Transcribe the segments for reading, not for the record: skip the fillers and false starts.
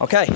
Okay,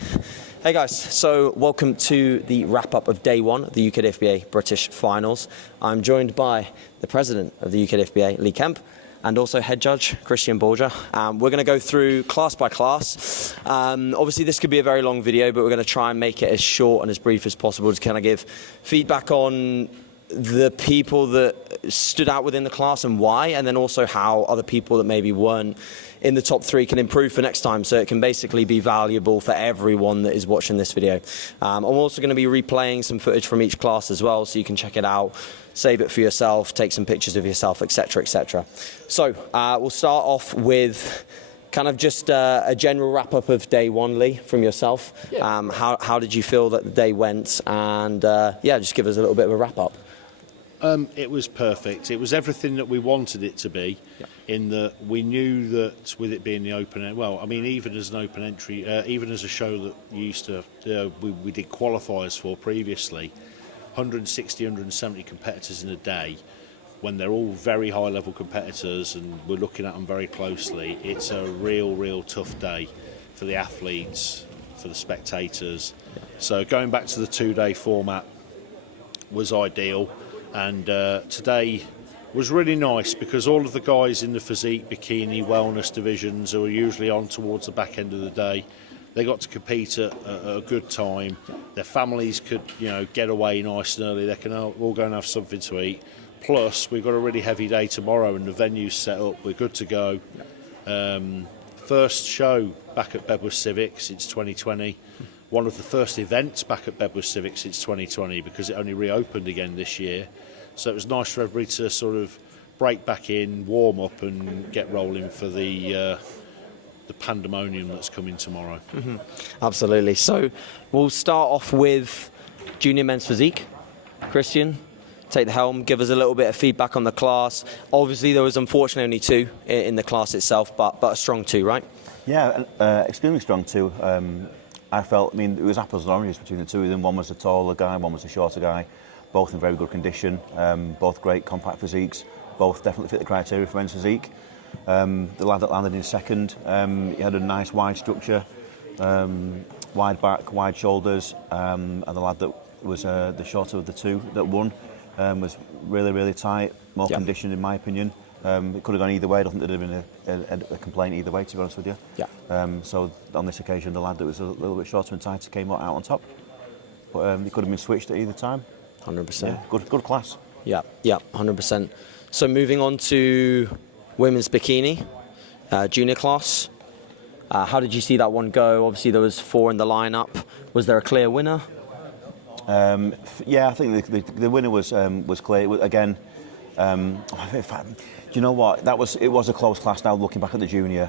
hey guys, so welcome to the wrap-up of day one of the UKDFBA British Finals. I'm joined by the president of the UKDFBA, Kemp, and also head judge, Bolger. We're going to go through class by class. Obviously this could be a very long video, but we're going to try and make it as short and as brief as possible to kind of give feedback on the people that stood out within the class and why, and then also how other people that maybe weren't in the top three can improve for next time, so it can basically be valuable for everyone that is watching this video. I'm also going to be replaying some footage from each class as well, so you can check it out, save it for yourself, take some pictures of yourself, etc, etc. So we'll start off with kind of just a general wrap-up of day one, Lee, from yourself. Yeah. How did you feel that the day went? And yeah, just give us a little bit of a wrap-up. It was perfect. It was everything that we wanted it to be. Yeah. In that we knew that with it being the open, well, I mean, even as an open entry, even as a show that we used to, we did qualifiers for previously, 160, 170 competitors in a day, when they're all very high level competitors and we're looking at them very closely, it's a real tough day for the athletes, for the spectators. Yeah. So going back to the 2-day format was ideal. And today was really nice because all of the guys in the physique, bikini, wellness divisions who are usually on towards the back end of the day, they got to compete at a good time. Their families could, get away nice and early. They can all go and have something to eat. Plus, we've got a really heavy day tomorrow and the venue's set up. We're good to go. First show back at Bedworth Civic since 2020. One of the first events back at Bedworth Civic since 2020 because it only reopened again this year. So it was nice for everybody to sort of break back in, warm up and get rolling for the pandemonium that's coming tomorrow. Mm-hmm. Absolutely. So we'll start off with junior men's physique. Christian, take the helm, give us a little bit of feedback on the class. Obviously there was unfortunately only two in the class itself, but a strong two, right? Yeah, extremely strong two. I felt, it was apples and oranges between the two of them. One was a taller guy, one was a shorter guy. Both in very good condition, both great compact physiques, both definitely fit the criteria for men's physique. The lad that landed in second, he had a nice wide structure, wide back, wide shoulders, and the lad that was the shorter of the two that won was really tight, more conditioned in my opinion. It could have gone either way. I don't think there'd have been a complaint either way, to be honest with you. Yeah. So on this occasion, the lad that was a little bit shorter and tighter came out on top. But it could have been switched at either time. 100%. Yeah, good class. Yeah, 100%. So moving on to women's bikini, junior class. How did you see that one go? Obviously there was 4 in the lineup. Was there a clear winner? Yeah, I think the winner was clear. Again, in fact, do you know what? It was a close class. Now looking back at the junior,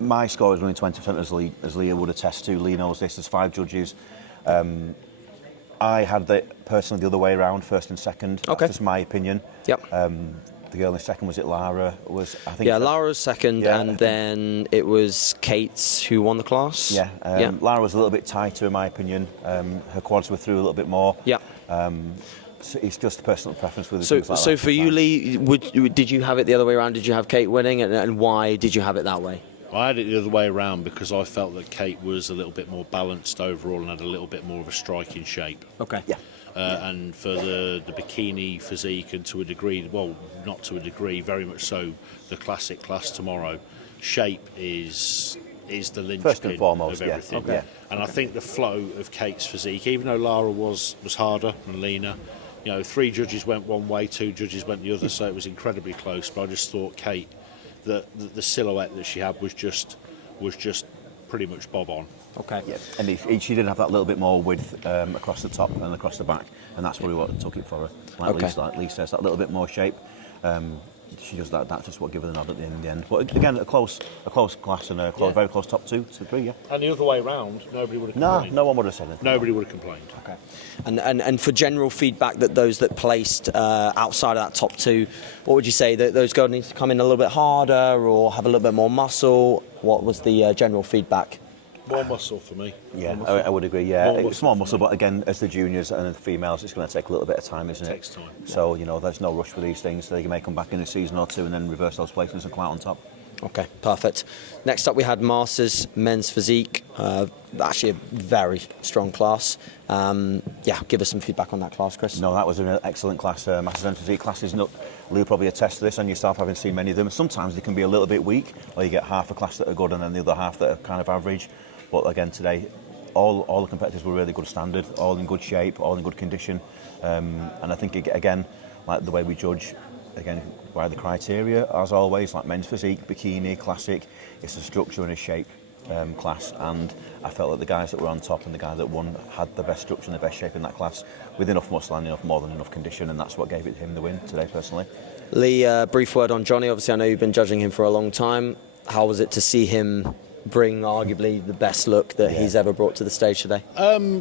my score was running 20% as Leah would attest to. Lee knows this. There's 5 judges. I had personally the other way around, first and second. Okay. That's just my opinion. Yep. The girl in second, was it Lara? Yeah, Lara was second, and then it was Kate who won the class. Yeah. Lara was a little bit tighter in my opinion. Her quads were through a little bit more. Yeah. So it's just personal preference with things like that. So for you, Lee, did you have it the other way around? Did you have Kate winning, and why did you have it that way? I had it the other way around because I felt that Kate was a little bit more balanced overall and had a little bit more of a striking shape. Okay. Yeah. And for the bikini physique, and to a degree, well, not to a degree, very much so, the classic class tomorrow, shape is the linchpin of everything. Yeah. Okay. And I think the flow of Kate's physique, even though Lara was harder and leaner, 3 judges went one way, 2 judges went the other, so it was incredibly close. But I just thought Kate, the silhouette that she had was just pretty much bob on. Okay. Yeah. And she did have that little bit more width across the top and across the back, and that's really what took it for her. Like Lee says, that little bit more shape. She does that. That's just what gave her the nod at the end. But again, a close class and very close top 2 to 3. Yeah. And the other way round, nobody would have complained. No one would have said anything. Nobody would have complained. Okay. And for general feedback, that those that placed outside of that top 2, what would you say? That those girls need to come in a little bit harder or have a little bit more muscle? What was the general feedback? More muscle for me. Yeah, I would agree. Yeah, it's more muscle, but again, as the juniors and the females, it's going to take a little bit of time, isn't it? It takes time. So there's no rush for these things. They may come back in a season or 2 and then reverse those placements and come out on top. Okay, perfect. Next up, we had Masters Men's Physique. Actually, a very strong class. Yeah, give us some feedback on that class, Chris. No, that was an excellent class. Masters Men's Physique class is not. Lou probably attest to this, and yourself having seen many of them. Sometimes they can be a little bit weak, or you get half a class that are good and then the other half that are kind of average. But again, today, all the competitors were really good standard, all in good shape, all in good condition. And I think, again, like the way we judge, again, by the criteria, as always, like men's physique, bikini, classic, it's a structure and a shape class, and I felt that the guys that were on top and the guy that won had the best structure and the best shape in that class, with enough muscle and more than enough condition, and that's what gave him the win today, personally. Lee, brief word on Johnny. Obviously, I know you've been judging him for a long time. How was it to see him bring arguably the best look that he's ever brought to the stage today?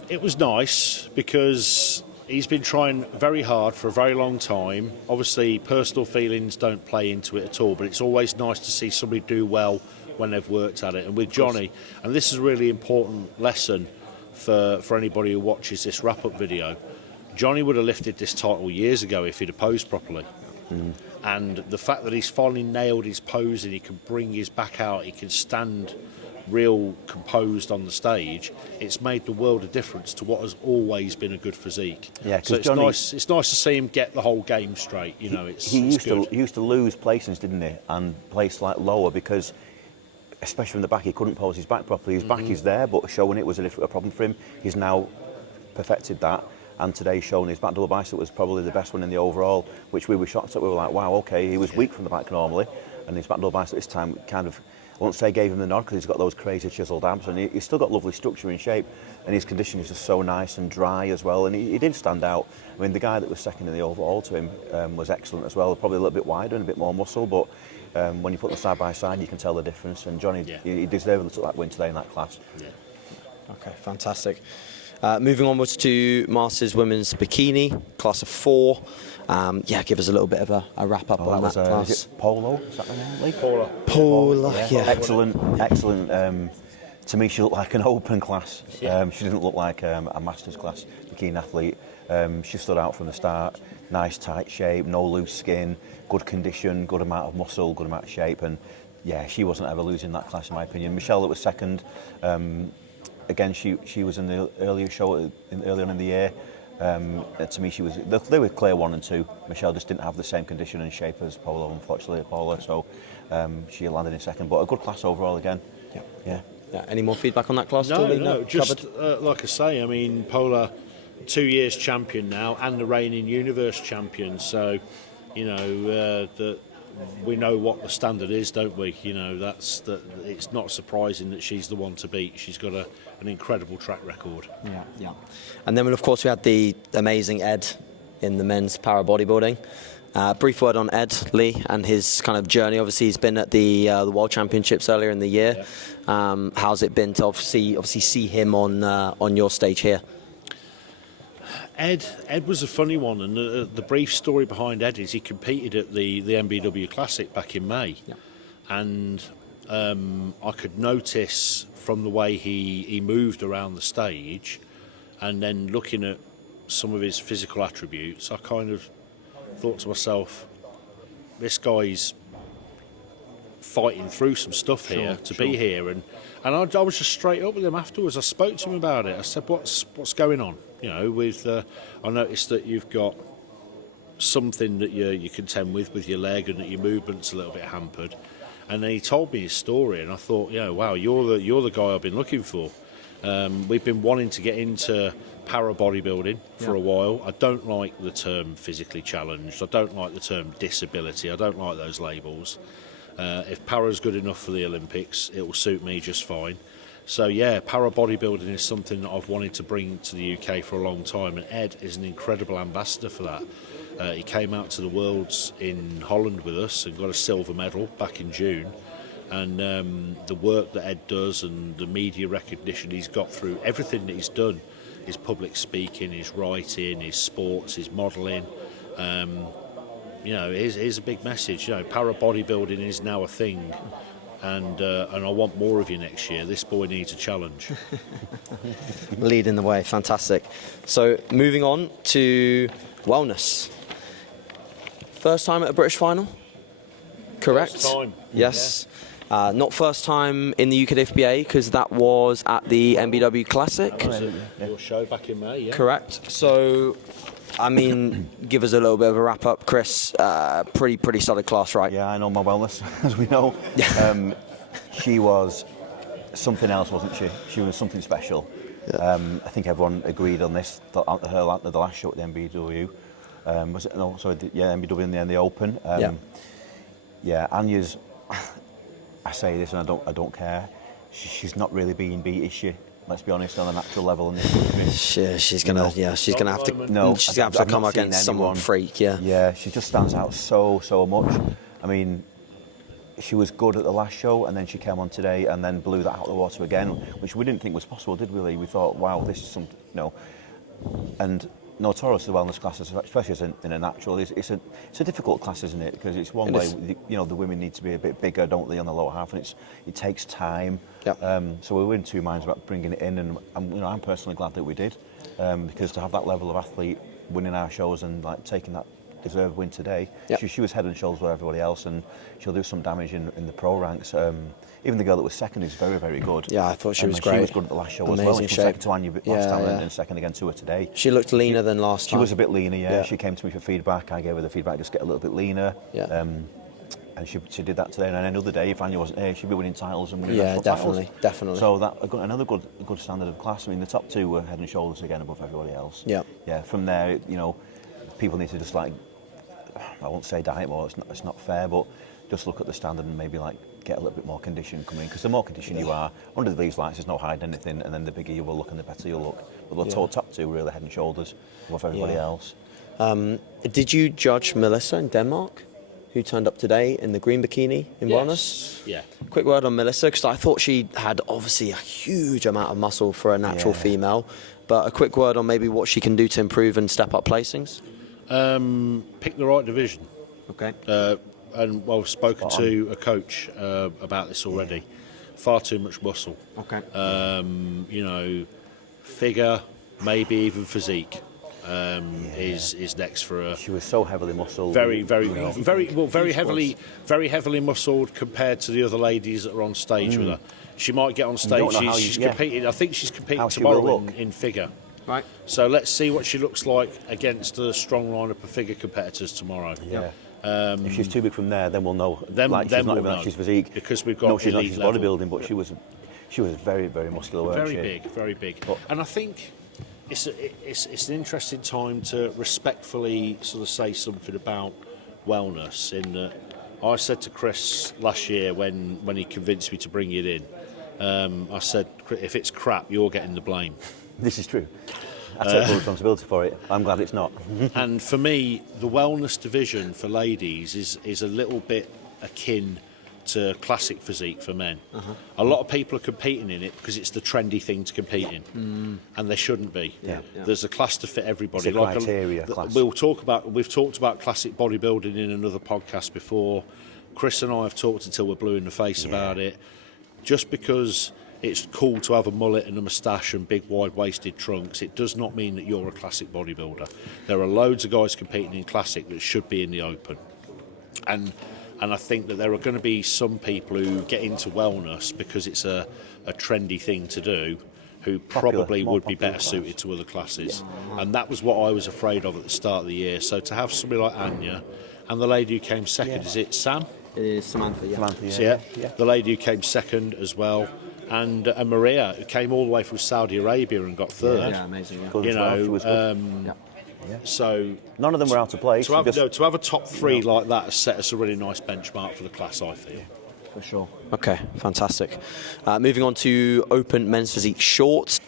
It was nice because he's been trying very hard for a very long time. Obviously, personal feelings don't play into it at all, but it's always nice to see somebody do well when they've worked at it. And with Johnny, and this is a really important lesson for anybody who watches this wrap-up video, Johnny would have lifted this title years ago if he'd have posed properly. And the fact that he's finally nailed his pose and he can bring his back out, he can stand real composed on the stage, it's made the world of difference to what has always been a good physique. Yeah, so it's Johnny, nice to see him get the whole game straight. You know, he used to lose placings, didn't he, and place like lower because, especially from the back, he couldn't pose his back properly. His back is there, but showing it was a problem for him. He's now perfected that, and today showing his back double bicep was probably the best one in the overall, which we were shocked at. We were like, wow, okay, he was weak from the back normally, and his back double bicep this time kind of, I won't say gave him the nod because he's got those crazy chiseled abs, and he's still got lovely structure and shape, and his condition is just so nice and dry as well, and he did stand out. I mean, the guy that was second in the overall to him was excellent as well, probably a little bit wider and a bit more muscle, but when you put them side by side, you can tell the difference, and Johnny, he deserved that win today in that class. Yeah. Okay, fantastic. Moving onwards to Masters Women's Bikini, class of 4. Give us a little bit of a wrap-up on that class. Is it Polo? Is that the name, Lee? Paula, yeah. Excellent. To me, she looked like an open class. She didn't look like a Masters class bikini athlete. She stood out from the start. Nice tight shape, no loose skin, good condition, good amount of muscle, good amount of shape, and yeah, she wasn't ever losing that class in my opinion. Michelle, that was second. Again, she was in the earlier show earlier on in the year. To me, they were clear 1 and 2. Michelle just didn't have the same condition and shape as Polo, unfortunately, Paula. So she landed in second, but a good class overall again. Yeah. Any more feedback on that class? No. Just like I say, I mean, Paula, 2 years champion now, and the reigning universe champion. So, you know, we know what the standard is, don't we? You know, it's not surprising that she's the one to beat. She's got an incredible track record. Yeah. And then, of course, we had the amazing Ed in the men's para bodybuilding. Brief word on Ed, Lee, and his kind of journey. Obviously, he's been at the World Championships earlier in the year. Yeah. How's it been to obviously see him on your stage here? Ed was a funny one, and the brief story behind Ed is he competed at the MBW Classic back in May, and I could notice from the way he moved around the stage, and then looking at some of his physical attributes, I kind of thought to myself, this guy's fighting through some stuff here to be here, and I was just straight up with him afterwards. I spoke to him about it. I said, what's going on? You know, with I noticed that you've got something that you contend with your leg, and that your movement's a little bit hampered. And then he told me his story, and I thought, wow, you're the guy I've been looking for. We've been wanting to get into para bodybuilding for a while. I don't like the term physically challenged. I don't like the term disability. I don't like those labels. If para's good enough for the Olympics, it will suit me just fine. So para bodybuilding is something that I've wanted to bring to the UK for a long time, and Ed is an incredible ambassador for that. He came out to the Worlds in Holland with us and got a silver medal back in June, and the work that Ed does and the media recognition he's got through everything that he's done, his public speaking, his writing, his sports, his modelling, here's a big message. Para bodybuilding is now a thing. And I want more of you next year. This boy needs a challenge. Leading the way, fantastic. So moving on to wellness. First time at a British final? Correct? First time. Yes. Not first time in the UKDFBA, because that was at the MBW Classic. Your show back in May, yeah. Correct. So, I mean, give us a little bit of a wrap up, Chris. Pretty solid class, right? Yeah, I know my wellness, as we know. She was something else, wasn't she? She was something special. Yeah. I think everyone agreed on this. The last show at the MBW, was it? No, sorry, MBW in the Open. Yeah, Anya's. I say this and I don't care. She's not really being beat, is she? Let's be honest, on a natural level. In this she's gonna have to. No, she's gonna have to come against someone freak. Yeah. Yeah, she just stands out so much. I mean, she was good at the last show, and then she came on today, and then blew that out of the water again, which we didn't think was possible, did we? Lee? We thought, wow, this is something, and. Notorious the wellness classes, especially in a natural, it's a difficult class, isn't it? Because it's one way, the women need to be a bit bigger, don't they, on the lower half, and it takes time. Yep. So we were in two minds about bringing it in, and I'm personally glad that we did, because to have that level of athlete winning our shows and like taking that deserved win today, yep. She was head and shoulders with everybody else, and she'll do some damage in the pro ranks. Even the girl that was second is very, very good. Yeah, I thought she was great. She was good at the last show as well. She was second to Anya last time and second again to her today. She looked leaner than last time. She was a bit leaner, yeah. She came to me for feedback. I gave her the feedback, just get a little bit leaner. Yeah. And she did that today. And then another day, if Anya wasn't here, she'd be winning titles and winning national titles. Definitely. So that another good standard of class. I mean, the top two were head and shoulders again above everybody else. Yeah. Yeah. From there, people need to just I won't say diet more. It's not fair, but just look at the standard and maybe get a little bit more condition coming, because the more condition you are under these lights, there's no hiding anything, and then the bigger you will look and the better you'll look. But the top two really head and shoulders above everybody else. Did you judge Melissa in Denmark, who turned up today in the green bikini in wellness? Yeah. Quick word on Melissa, because I thought she had obviously a huge amount of muscle for a natural female, but a quick word on maybe what she can do to improve and step up placings. Pick the right division. Okay. And I've spoken to a coach about this already. Far too much muscle. Okay. Figure, maybe even physique is next for her. She was so heavily muscled. Very heavily muscled compared to the other ladies that are on stage with her. She might get on stage. She's competing. I think she's competing tomorrow in figure. Right. So let's see what she looks like against a strong lineup of figure competitors tomorrow. Yeah. If she's too big from there, then we'll know. Then she's not we'll know. She's physique. Because we've got she's not. She's bodybuilding, but she was very, very muscular. Very big. But, and I think it's an interesting time to respectfully sort of say something about wellness. In that, I said to Chris last year when he convinced me to bring it in, I said, if it's crap, you're getting the blame. This is true. I take full responsibility for it. I'm glad it's not. And for me, the wellness division for ladies is a little bit akin to classic physique for men. A lot of people are competing in it because it's the trendy thing to compete in, and they shouldn't be. There's a class to fit everybody. It's a criteria class. We've talked about classic bodybuilding in another podcast before. Chris and I have talked until we're blue in the face about it. Just because it's cool to have a mullet and a moustache and big wide-waisted trunks, it does not mean that you're a classic bodybuilder. There are loads of guys competing in classic that should be in the open. And I think that there are going to be some people who get into wellness because it's a trendy thing to do, who probably would be better suited to other classes. And that was what I was afraid of at the start of the year. So to have somebody like Anya, and the lady who came second, is it Sam? It is Samantha, The lady who came second as well. And Maria, who came all the way from Saudi Arabia and got third. Yeah, amazing. So none of them were out of place. To have a top three like that has set us a really nice benchmark for the class, I feel. For sure. Okay, fantastic. Moving on to open men's physique shorts.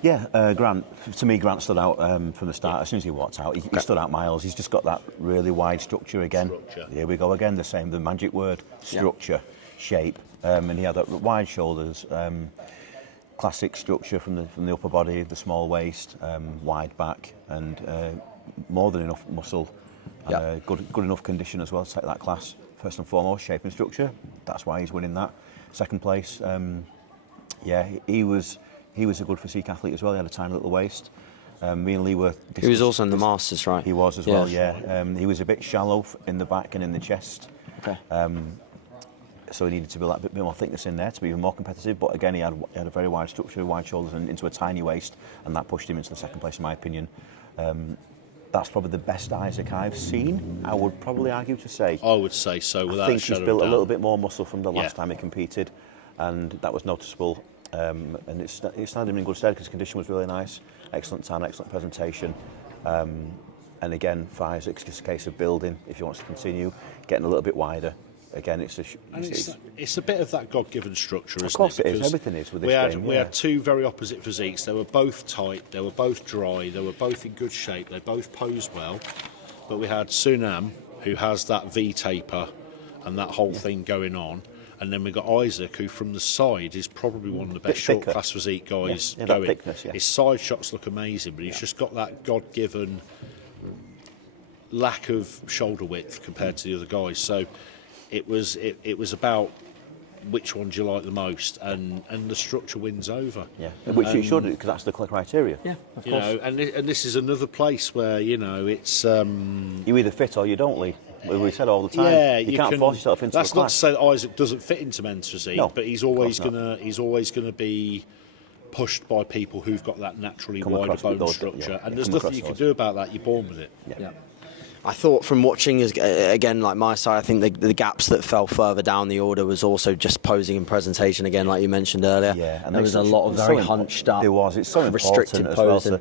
Yeah, Grant. To me, Grant stood out from the start. As soon as he walked out, he stood out miles. He's just got that really wide structure again. Here we go again. The magic word: structure, shape. And he had that wide shoulders, classic structure from the upper body, the small waist, wide back, and more than enough muscle. Good enough condition as well to take that class. First and foremost, shape and structure. That's why he's winning that. Second place, he was a good physique athlete as well. He had a tiny little waist. Me and Lee were. He was also in the Masters, right? He was as well. Yeah. He was a bit shallow in the back and in the chest. Okay. so he needed to build that bit more thickness in there to be even more competitive. But again, he had a very wide structure, wide shoulders, and into a tiny waist, and that pushed him into the second place, in my opinion. That's probably the best Isaac I've seen, I would probably argue to say. I would say so, without I think a shadow he's built of a doubt. little bit more muscle from the last time he competed, and that was noticeable. And it's standing him in good stead because his condition was really nice. Excellent tan, excellent presentation. And again, for Isaac, it's just a case of building. If he wants to continue, getting a little bit wider. Again, it's a bit of that God-given structure, isn't it? Of course it is. Because Everything is with this game. We had two very opposite physiques. They were both tight. They were both dry. They were both in good shape. They both posed well. But we had Sunam, who has that V-taper and that whole thing going on. And then we got Isaac, who from the side is probably one of the best short class physique guys going. Thickness, His side shots look amazing, but he's just got that God-given lack of shoulder width compared to the other guys. So it was about which one do you like the most, and the structure wins over. Yeah, which it should, because that's the criteria. Yeah, of course. You know, and this is another place where, you know, it's you either fit or you don't, Lee. We said all the time. yeah, you can't force yourself into a That's not to class. say that Isaac doesn't fit into men's physique, No, but he's of always course not. gonna be pushed by people who've got that naturally Come wider across with bone those, structure, yeah, and yeah, there's come nothing across you can those. do about that. You're born with it. Yeah. I thought from watching, again, like my side, I think the gaps that fell further down the order was also just posing and presentation again, like you mentioned earlier. Yeah, and there was a lot of very hunched up, There was. It's so restricted important as well. posing.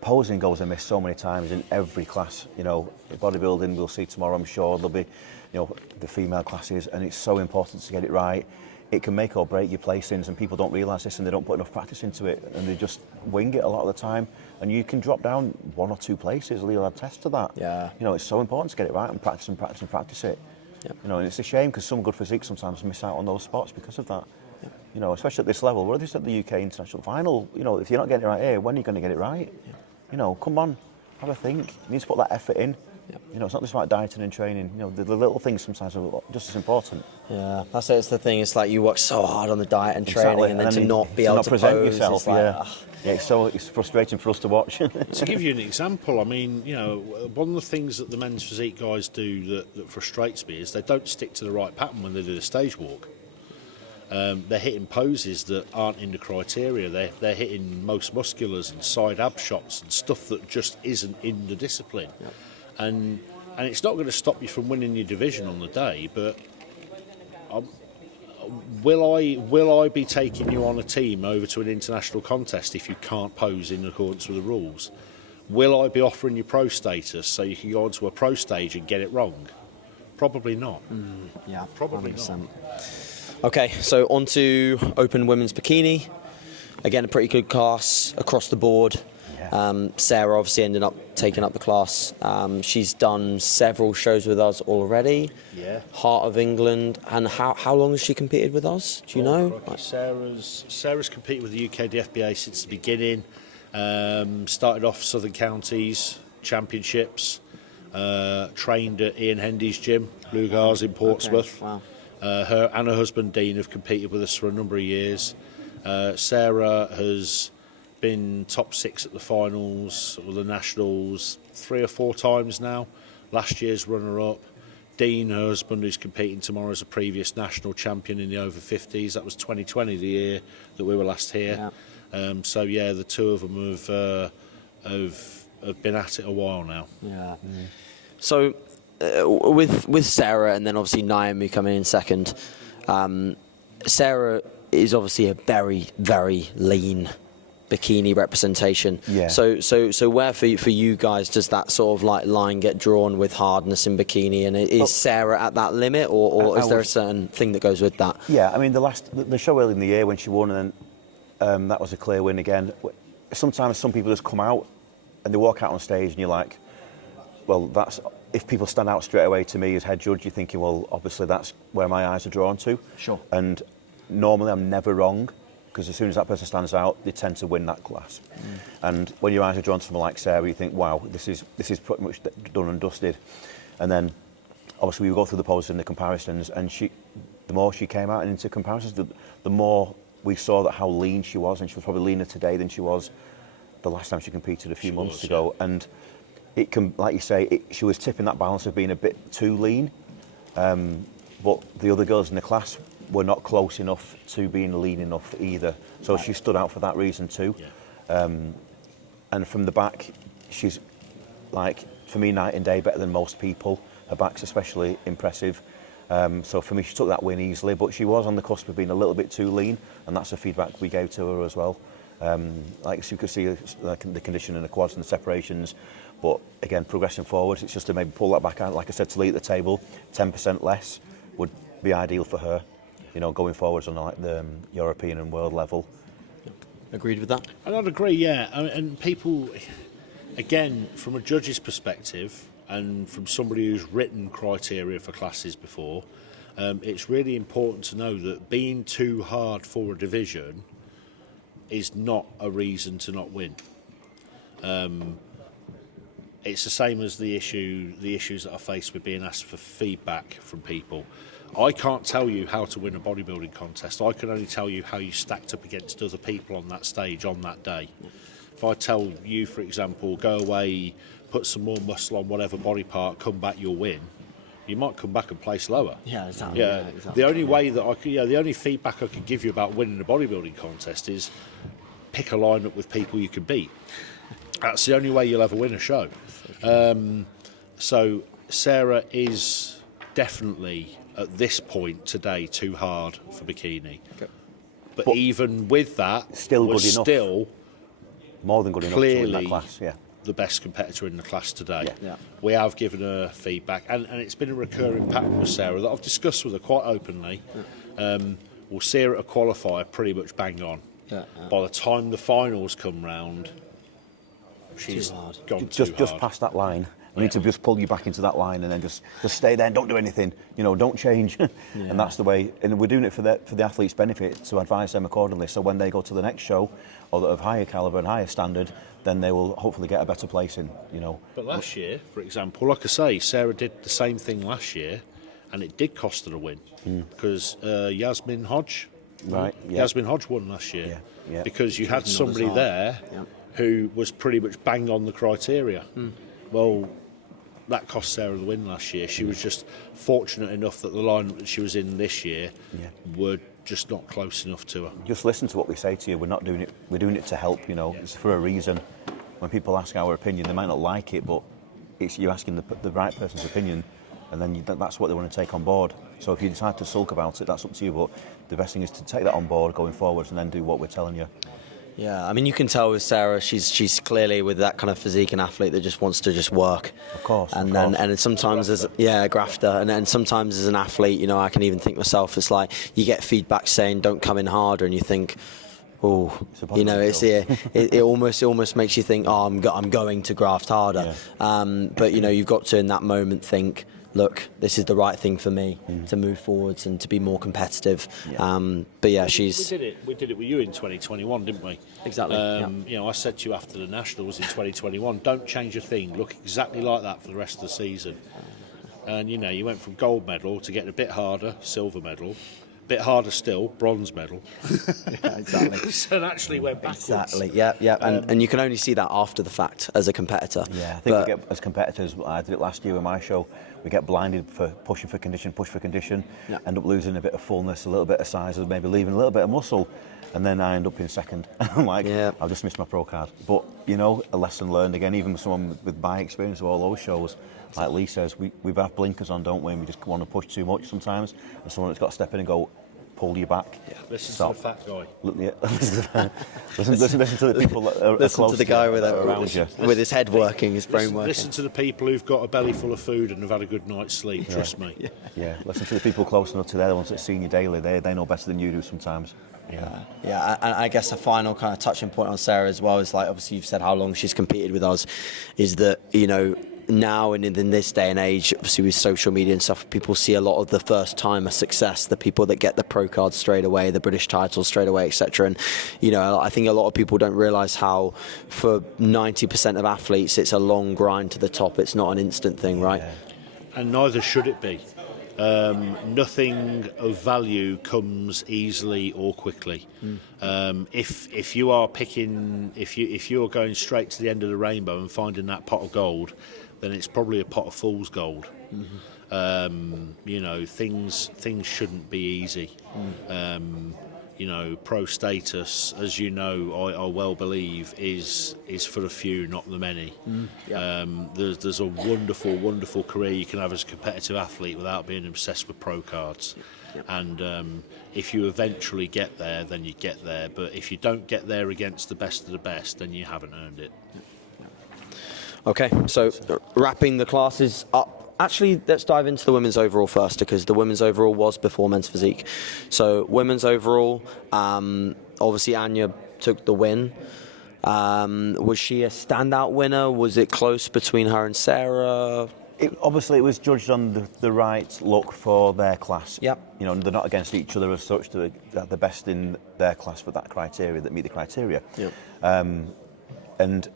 Posing goes amiss so many times in every class. You know, bodybuilding, we'll see tomorrow, I'm sure. There'll be, you know, the female classes, and it's so important to get it right. It can make or break your placings, and people don't realise this, and they don't put enough practice into it, and they just wing it a lot of the time. And you can drop down 1 or 2 places. Leo had test to that. Yeah. You know, it's so important to get it right and practice and practice and practice it. Yep. You know, and it's a shame because some good physiques sometimes miss out on those spots because of that. Yep. You know, especially at this level. We're just at the UK International Final. You know, if you're not getting it right here, when are you going to get it right? Yep. You know, come on, have a think. You need to put that effort in. Yep. You know, it's not just about dieting and training. You know, the little things sometimes are just as important. Yeah, that's it. It's the thing. It's like you work so hard on the diet and training, and then to not be able to present pose, yourself. it's like, Yeah, it's frustrating for us to watch. To give you an example, I mean, you know, one of the things that the men's physique guys do that frustrates me is they don't stick to the right pattern when they do the stage walk. They're hitting poses that aren't in the criteria. They're hitting most musculars and side ab shots and stuff that just isn't in the discipline. Yep. And it's not going to stop you from winning your division on the day, but will I be taking you on a team over to an international contest if you can't pose in accordance with the rules? Will I be offering you pro status so you can go onto a pro stage and get it wrong? Probably not. yeah, Probably 100%. not. Okay, so on to Open Women's Bikini. Again, a pretty good class across the board. Yeah. Sarah obviously ended up taking up the class. She's done several shows with us already. Yeah. Heart of England. And how long has she competed with us? Do you know? Sarah's competed with the UKDFBA since the beginning. Started off Southern Counties Championships. Trained at Ian Hendy's gym, Lugar's in Portsmouth. Okay. Wow. Her and her husband Dean have competed with us for a number of years. Sarah has been top 6 at the finals or the nationals 3 or 4 times now. Last year's runner-up. Dean, her husband, who's competing tomorrow, is a previous national champion in the over 50s. That was 2020, the year that we were last here. Yeah. So yeah, the two of them have been at it a while now. Yeah. So with Sarah and then obviously Naomi coming in second, Sarah is obviously a very, very lean bikini representation. Yeah. So where for you guys does that sort of like line get drawn with hardness in bikini, and is Sarah at that limit, or is there a certain thing that goes with that? Yeah, I mean the show early in the year when she won, and then that was a clear win again. Sometimes some people just come out and they walk out on stage and you're like, well, that's, if people stand out straight away to me as head judge, you're thinking, well, obviously that's where my eyes are drawn to. Sure. And normally I'm never wrong, because as soon as that person stands out, they tend to win that class. And when your eyes are drawn to someone like Sarah, you think, wow, this is pretty much done and dusted. And then obviously we go through the poses and the comparisons, and the more she came out and into comparisons, the more we saw that how lean she was, and she was probably leaner today than she was the last time she competed a few months ago. Yeah. And it can, like you say, she was tipping that balance of being a bit too lean. But but the other girls in the class were not close enough to being lean enough either. So she stood out for that reason too. Yeah. And from the back, she's like, for me, night and day better than most people. Her back's especially impressive. So for me, she took that win easily, but she was on the cusp of being a little bit too lean, and that's the feedback we gave to her as well. Like you could see the condition in the quads and the separations, but again, progressing forward, it's just to maybe pull that back out. Like I said to Lee at the table, 10% less would be ideal for her, you know, going forwards on like the European and world level. Agreed with that? And I'd agree, yeah. And people, again, from a judge's perspective, and from somebody who's written criteria for classes before, it's really important to know that being too hard for a division is not a reason to not win. It's the same as the issues that I face with being asked for feedback from people. I can't tell you how to win a bodybuilding contest. I can only tell you how you stacked up against other people on that stage on that day. If I tell you, for example, go away, put some more muscle on whatever body part, come back, you'll win, you might come back and place lower. Yeah, exactly. Yeah, exactly. the only way that I could, the only feedback I could give you about winning a bodybuilding contest is pick a lineup with people you can beat. That's the only way you'll ever win a show. So Sarah is definitely at this point today too hard for Bikini. Okay. But even with that, still good enough. Still more than good enough to win that class. Yeah. The best competitor in the class today. Yeah. Yeah. We have given her feedback, and it's been a recurring pattern with Sarah that I've discussed with her quite openly. We'll see her at a qualifier pretty much bang on. Yeah. By the time the finals come round, she's gone too hard. Just past that line. We need to just pull you back into that line and then just stay there and don't do anything. You know, don't change. And that's the way. And we're doing it for the athletes' benefit, to advise them accordingly. So when they go to the next show, or that of higher calibre and higher standard, then they will hopefully get a better placing. You know. But last year, for example, like I say, Sarah did the same thing last year, and it did cost her a win because Yasmin Hodge. Right. Yeah. Yasmin Hodge won last year. Yeah. Yeah. Because you had somebody there who was pretty much bang on the criteria. Well, that cost Sarah the win last year. She was just fortunate enough that the lineup that she was in this year were just not close enough to her. Just listen to what we say to you. We're not doing it. We're doing it to help. You know, it's for a reason. When people ask our opinion, they might not like it, but it's you asking the right person's opinion, and then that's what they want to take on board. So if you decide to sulk about it, that's up to you. But the best thing is to take that on board going forwards, and then do what we're telling you. Yeah, I mean, you can tell with Sarah, she's clearly with that kind of physique and athlete that just wants to just work. Of course. And sometimes as a grafter, and then sometimes as an athlete, you know, I can even think myself, it's like you get feedback saying don't come in harder, and you think, oh, you know, it almost makes you think, oh, I'm going to graft harder. Yeah. But you know, you've got to in that moment think, look, this is the right thing for me to move forwards and to be more competitive. Yeah. But yeah, we did it with you in 2021, didn't we? Exactly. You know, I said to you after the Nationals in 2021, don't change a thing. Look exactly like that for the rest of the season. And you know, you went from gold medal to getting a bit harder, silver medal. Bit harder still, bronze medal. Yeah, exactly. So it actually went backwards. Exactly, yeah. And you can only see that after the fact as a competitor. Yeah, I think we get, as competitors, I did it last year with my show, we get blinded for pushing for condition, end up losing a bit of fullness, a little bit of size, maybe leaving a little bit of muscle, and then I end up in second. I'm like, I've just missed my pro card. But, you know, a lesson learned again, even someone with my experience of all those shows, like Lee says, we have blinkers on, don't we? And we just want to push too much sometimes. And someone that's got to step in and go, pull you back. Yeah, listen to the fat guy. Listen to the people that are listen close to the guy around you. With his head working, his brain working. Listen to the people who've got a belly full of food and have had a good night's sleep, trust me. Yeah, listen to the people close enough to the ones that see you daily. They know better than you do sometimes. Yeah, and I guess a final kind of touching point on Sarah as well is, like, obviously you've said how long she's competed with us, is that, you know, now and in this day and age, obviously with social media and stuff, people see a lot of the first timer success, the people that get the pro card straight away, the British titles straight away, etc. And you know, I think a lot of people don't realise how for 90% of athletes it's a long grind to the top. It's not an instant thing, right? And neither should it be. Nothing of value comes easily or quickly. If you are picking, if you're going straight to the end of the rainbow and finding that pot of gold, then it's probably a pot of fool's gold. You know, things shouldn't be easy. You know, pro status, as you know, I well believe is for the few, not the many. There's a wonderful career you can have as a competitive athlete without being obsessed with pro cards. And if you eventually get there, then you get there. But if you don't get there against the best of the best, then you haven't earned it. Okay, so wrapping the classes up. Actually, let's dive into the women's overall first, because the women's overall was before men's physique. So women's overall, obviously Anya took the win. Was she a standout winner? Was it close between her and Sarah? Obviously, it was judged on the right look for their class. Yep. You know, they're not against each other as such. They're the best in their class for that criteria, that meet the criteria. Yep. And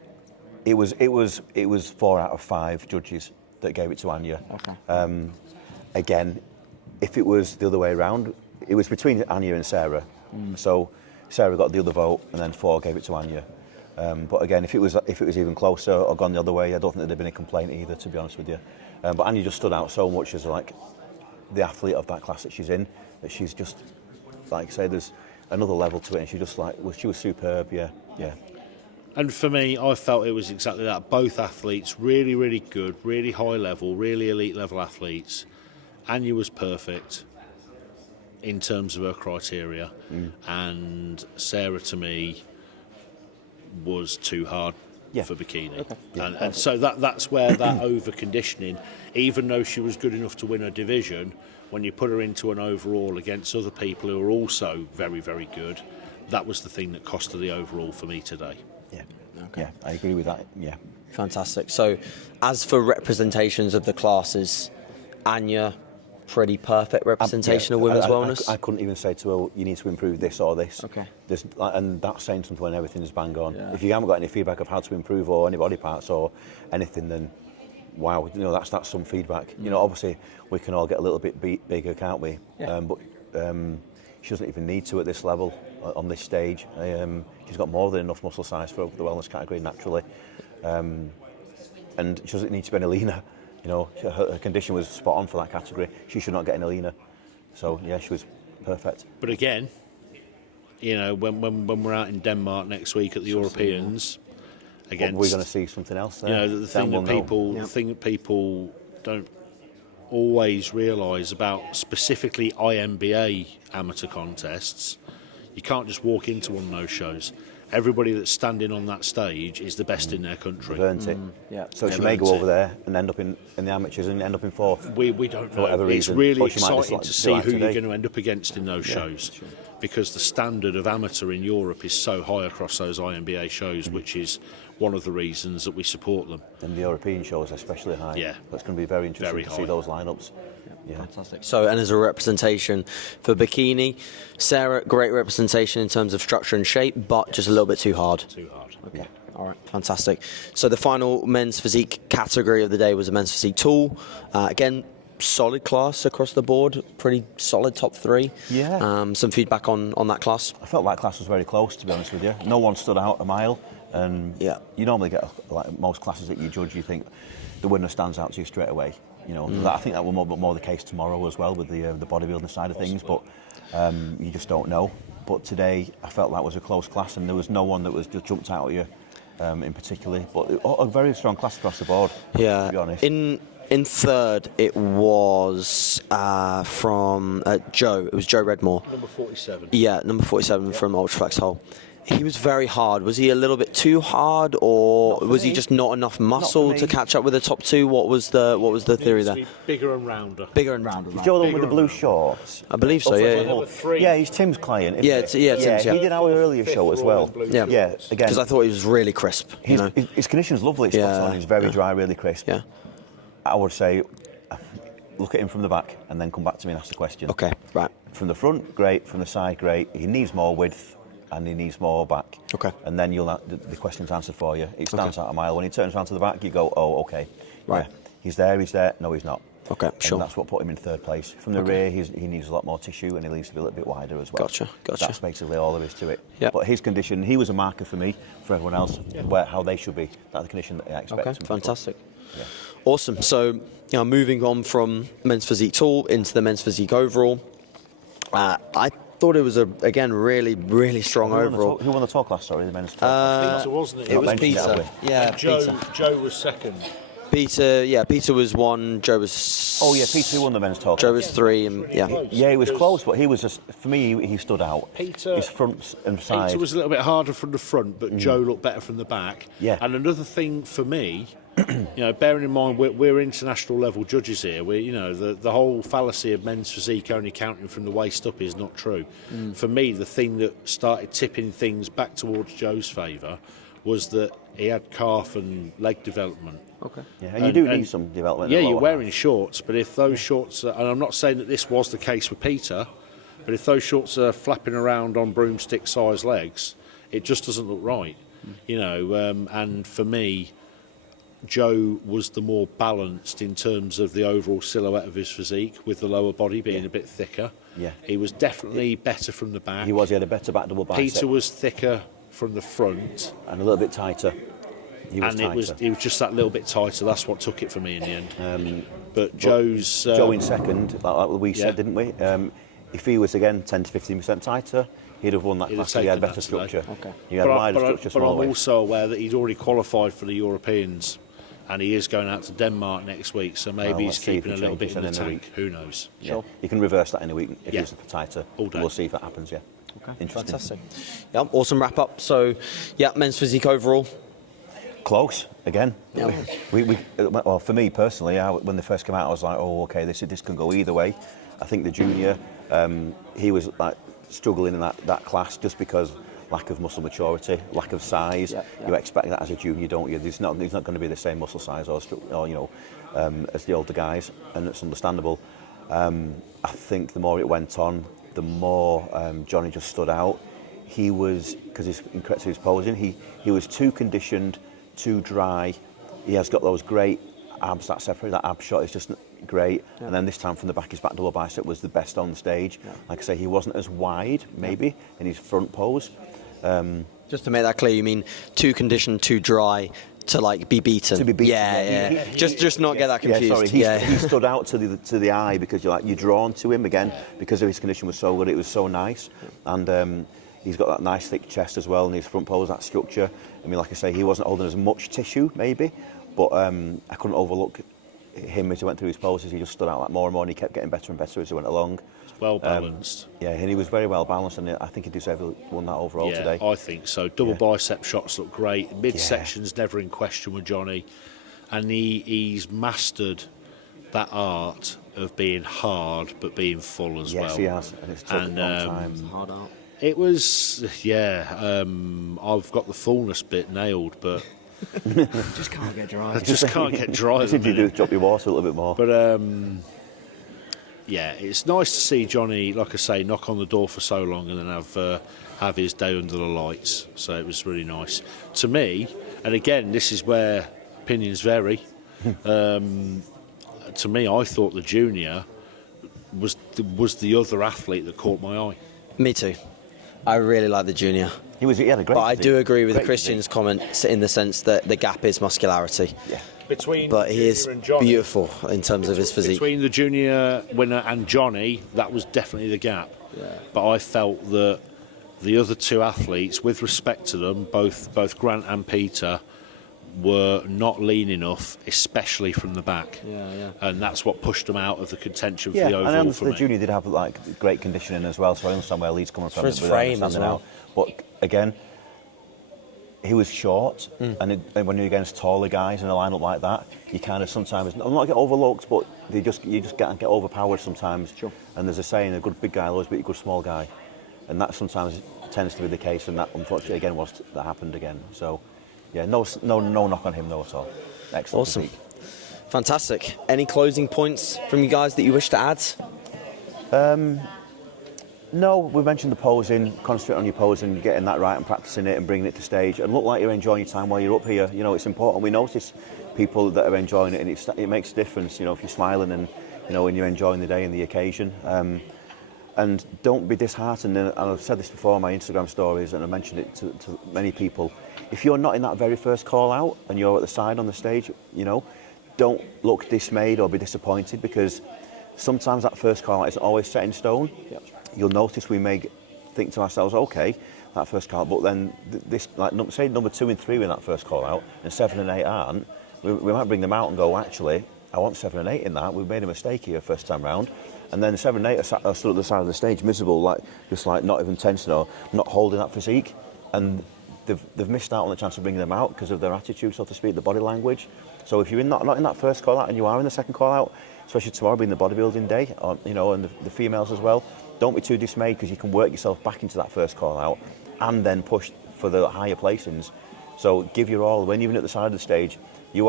it was 4 out of 5 judges that gave it to Anya. Okay. Again, if it was the other way around, it was between Anya and Sarah. So Sarah got the other vote, and then 4 gave it to Anya. But again, if it was even closer or gone the other way, I don't think there'd have been a complaint either, to be honest with you. But Anya just stood out so much as like the athlete of that class that she's in, that she's just, like I say, there's another level to it, and she was superb. Yeah. And for me, I felt it was exactly that. Both athletes, really, really good, really high level, really elite level athletes. Anya was perfect in terms of her criteria, and Sarah, to me, was too hard for Bikini. Okay. And so that's where that over-conditioning, even though she was good enough to win her division, when you put her into an overall against other people who are also very, very good, that was the thing that cost her the overall for me today. Yeah. Okay. Yeah, I agree with that. Yeah. Fantastic. So, as for representations of the classes, Anya, pretty perfect representation of women's wellness. I couldn't even say to her, you need to improve this or this. Okay. And that's saying something when everything is bang on. Yeah. If you haven't got any feedback of how to improve or any body parts or anything, then wow, you know, that's some feedback. You know, obviously we can all get a little bit bigger, can't we? Yeah. But she doesn't even need to at this level, on this stage. She's got more than enough muscle size for the wellness category naturally, and she doesn't need to be any leaner. You know, her condition was spot on for that category. She should not get any leaner. So yeah, she was perfect. But again, you know, when we're out in Denmark next week at the Europeans, against, we're going to see something else there. You know, the thing that people don't always realise about specifically IMBA amateur contests, you can't just walk into one of those shows. Everybody that's standing on that stage is the best in their country. They've earned it. Yeah. So she may go over there and end up in the amateurs and end up in 4th. We don't know. Whatever it's reason. really Or she might exciting just to see who today. you're going to end up against in those shows. Sure. Because the standard of amateur in Europe is so high across those IMBA shows, which is one of the reasons that we support them. And the European shows especially high. Yeah. That's going to be very interesting Very to high. see those lineups. Yeah. Fantastic. So, and as a representation for Bikini, Sarah, great representation in terms of structure and shape, but just a little bit too hard. Too hard. Okay. All right. Fantastic. So the final men's physique category of the day was a men's physique tool. Again, solid class across the board. Pretty solid top 3. Yeah. Some feedback on that class. I felt that class was very close, to be honest with you. No one stood out a mile. And Yeah. you normally get, like most classes that you judge, you think the winner stands out to you straight away. You know, I think that will more the case tomorrow as well with the bodybuilding side of things, but you just don't know. But today, I felt that was a close class, and there was no one that was just jumped out at you in particular. But a very strong class across the board. Yeah. To be honest. In third, it was from Joe. It was Joe Redmore. Number 47. Yeah, number 47 from Ultraflex Hull. He was very hard. Was he a little bit too hard, or was he just not enough muscle to catch up with the top 2? What was the theory there? Bigger and rounder. Bigger and rounder. Is Joe the one with the blue shorts? I believe so. Yeah. Number 3. Yeah, he's Tim's client. Isn't Yeah, it? Tim's, yeah. He did our earlier show as well. Yeah. Yeah, again. Because I thought he was really crisp. You know? His condition's lovely. It's spot on. He's very dry, really crisp. Yeah. I would say, look at him from the back and then come back to me and ask the question. Okay. Right. From the front, great. From the side, great. He needs more width and he needs more back. Okay. And then you'll have the question's answered for you. It stands out a mile. When he turns around to the back, you go, oh, okay. Right. Yeah. He's there. No, he's not. Okay. Sure. And that's what put him in 3rd place. From the rear, he needs a lot more tissue and he needs to be a little bit wider as well. Gotcha. That's basically all there is to it. Yep. But his condition, he was a marker for me, for everyone else, how they should be. That's the condition that I expect. Okay. them to Fantastic. Yeah. Awesome. So, moving on from men's physique tall into the men's physique overall, I thought it was again really, really strong overall. Who won the tall class? Sorry, the men's tall class. Peter, wasn't it? It was mentioned that, Peter. have we? Yeah, And Joe, Peter. Joe was second. Peter was 1. Joe was. Oh yeah, Peter who won the men's tall class. Joe was 3, and yeah. Yeah, he was close, but he was just, for me, he stood out. Peter- his front and side. Peter was a little bit harder from the front, but Joe looked better from the back. Yeah. And another thing for me, bearing in mind we're international level judges here. The whole fallacy of men's physique only counting from the waist up is not true. For me, the thing that started tipping things back towards Joe's favour was that he had calf and leg development. Okay. Yeah, and you do need some development. Yeah, in the you're lower wearing shorts, but if those shorts are, and I'm not saying that this was the case with Peter, but if those shorts are flapping around on broomstick-sized legs, it just doesn't look right. And for me, Joe was the more balanced in terms of the overall silhouette of his physique, with the lower body being a bit thicker. Yeah. He was definitely better from the back. He had a better back double bicep. Peter was thicker from the front. And a little bit tighter. He was And tighter. it was just that little bit tighter. That's what took it for me in the end. But Joe's... Joe in second, like we yeah. said, didn't we? If he was, again, 10 to 15% tighter, he'd have won that He'd have class. He had taken better that today. structure. Okay. He had wider structure, but smaller I'm waist. also aware that he's already qualified for the Europeans, and he is going out to Denmark next week, so maybe Well, he's let's see if keeping he a little bit changes in the in a tank. week. Who knows? Yeah. You can reverse that in a week if Yeah. he's tighter. All day. We'll see if that happens, yeah. Okay. Interesting. Fantastic. Yeah, awesome wrap up. So, yeah, men's physique overall. Close, again. Yeah. Well, for me personally, when they first came out, I was like, oh, okay, this can go either way. I think the junior, he was like struggling in that class just because lack of muscle maturity, lack of size. Yeah. You expect that as a junior, don't you? He's not going to be the same muscle size or as the older guys, and it's understandable. I think the more it went on, the more Johnny just stood out. He was, because he's incorrect his posing, he was too conditioned, too dry. He has got those great abs that separate. That ab shot is just great. Yeah. And then this time from the back, his back double bicep was the best on the stage. Yeah. Like I say, he wasn't as wide, maybe, in his front pose. Just to make that clear, you mean too conditioned, too dry to like be beaten? To be beaten. Yeah. Just not get that confused. Yeah, sorry. He stood out to the eye because you're drawn to him again because of his condition was so good. It was so nice, and he's got that nice thick chest as well, and his front pose, that structure. I mean, like I say, he wasn't holding as much tissue maybe, but I couldn't overlook him as he went through his poses. He just stood out like more and more, and he kept getting better and better as he went along. Well balanced. Yeah, and he was very well balanced, and I think he deserved won that overall today. I think so. Double bicep shots look great. Midsection's never in question with Johnny, and he's mastered that art of being hard but being full as well. Yes, he has, and it's took a long time. Hard out. It was, I've got the fullness bit nailed, but Just can't get dry. I just can't get dry. If you do drop your water a little bit more. But it's nice to see Johnny, like I say, knock on the door for so long and then have his day under the lights. So it was really nice. To me, and again, this is where opinions vary. To me, I thought the junior was the other athlete that caught my eye. Me too. I really like the junior. He had a great But I physique. do agree with Great Christian's comments in the sense that the gap is muscularity. Yeah. But he is beautiful in terms of his physique. Between the junior winner and Johnny, that was definitely the gap. Yeah. But I felt that the other two athletes, with respect to them, both Grant and Peter, were not lean enough, especially from the back. And that's what pushed them out of the contention for the overall. And I for understand me. the junior did have great conditioning as well, so I understand where Lee's coming from. For his with frame as understanding well. now. But again, he was short, and when you're against taller guys in a lineup like that, you kind of sometimes not get overlooked, but you just get overpowered sometimes. Sure. And there's a saying: a good big guy always beat a good small guy, and that sometimes tends to be the case. And that unfortunately again that happened again. So. Yeah, no knock on him though at all. Excellent. Awesome. Physique. Fantastic. Any closing points from you guys that you wish to add? No, we mentioned the posing. Concentrate on your posing, getting that right and practicing it and bringing it to stage, and look like you're enjoying your time while you're up here. You know, it's important. We notice people that are enjoying it, and it makes a difference. You know, if you're smiling and when you're enjoying the day and the occasion. And don't be disheartened. And I've said this before on my Instagram stories, and I mentioned it to many people. If you're not in that very first call out and you're at the side on the stage, don't look dismayed or be disappointed, because sometimes that first call out isn't always set in stone. Yep. You'll notice we may think to ourselves, okay, that first call out, but then this, like say number 2 and 3 were in that first call out, and 7 and 8 aren't. We might bring them out and go, actually, I want 7 and 8 in that. We've made a mistake here first time round. And then 7 and 8 are stood at the side of the stage, miserable, like just like not even tensing or not holding that physique. And they've missed out on the chance of bringing them out because of their attitude, so to speak, the body language. So if you're not in that first call out and you are in the second call out, especially tomorrow being the bodybuilding day, or, you know, and the females as well, don't be too dismayed, because you can work yourself back into that first call out and then push for the higher placings. So give your all. When you're in at the side of the stage,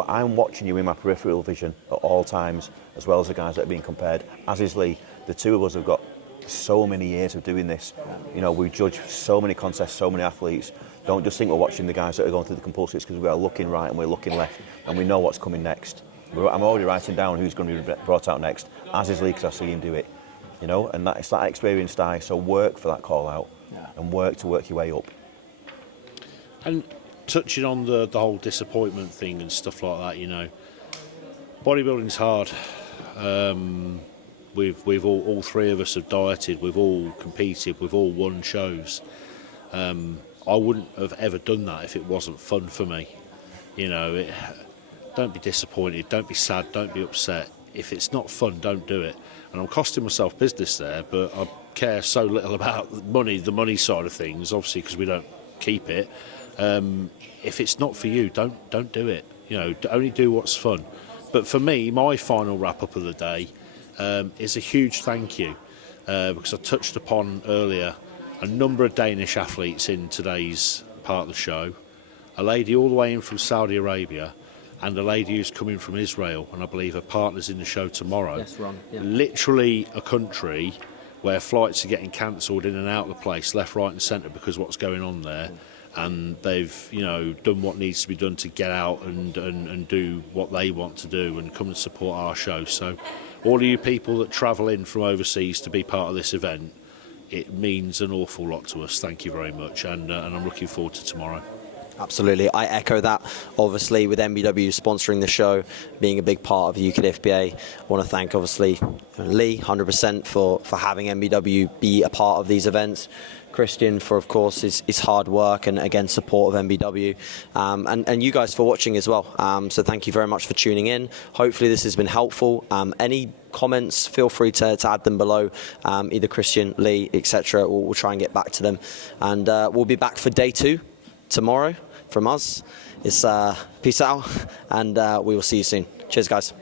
I'm watching you in my peripheral vision at all times, as well as the guys that are being compared, as is Lee. The two of us have got so many years of doing this. You know, we judge so many contests, so many athletes. Don't just think we're watching the guys that are going through the compulsories, because we are looking right and we're looking left, and we know what's coming next. I'm already writing down who's going to be brought out next, as is Lee, because I see him do it. You know, and it's that experienced eye, so work for that call out, and work to work your way up. And touching on the whole disappointment thing and stuff like that, you know, bodybuilding's hard. We've all three of us have dieted, we've all competed, we've all won shows. I wouldn't have ever done that if it wasn't fun for me. You know, don't be disappointed, don't be sad, don't be upset. If it's not fun, don't do it. And I'm costing myself business there, but I care so little about the money side of things, obviously, because we don't keep it. If it's not for you, don't do it. You know, only do what's fun. But for me, my final wrap-up of the day is a huge thank you, because I touched upon earlier a number of Danish athletes in today's part of the show, a lady all the way in from Saudi Arabia, and a lady who's coming from Israel, and I believe her partner's in the show tomorrow. Yes, Ron. Yeah. Literally a country where flights are getting cancelled in and out of the place, left, right and centre, because what's going on there. And they've, you know, done what needs to be done to get out and do what they want to do and come and support our show. So all of you people that travel in from overseas to be part of this event, it means an awful lot to us. Thank you very much, and I'm looking forward to tomorrow. Absolutely, I echo that. Obviously, with MBW sponsoring the show, being a big part of the UKDFBA, I want to thank, obviously, Lee, 100% for having MBW be a part of these events. Christian for, of course, his hard work and, again, support of MBW. And you guys for watching as well. So thank you very much for tuning in. Hopefully this has been helpful. Any comments, feel free to add them below, either Christian, Lee, etc. We'll try and get back to them. And we'll be back for day 2 tomorrow from us. It's peace out, and we will see you soon. Cheers, guys.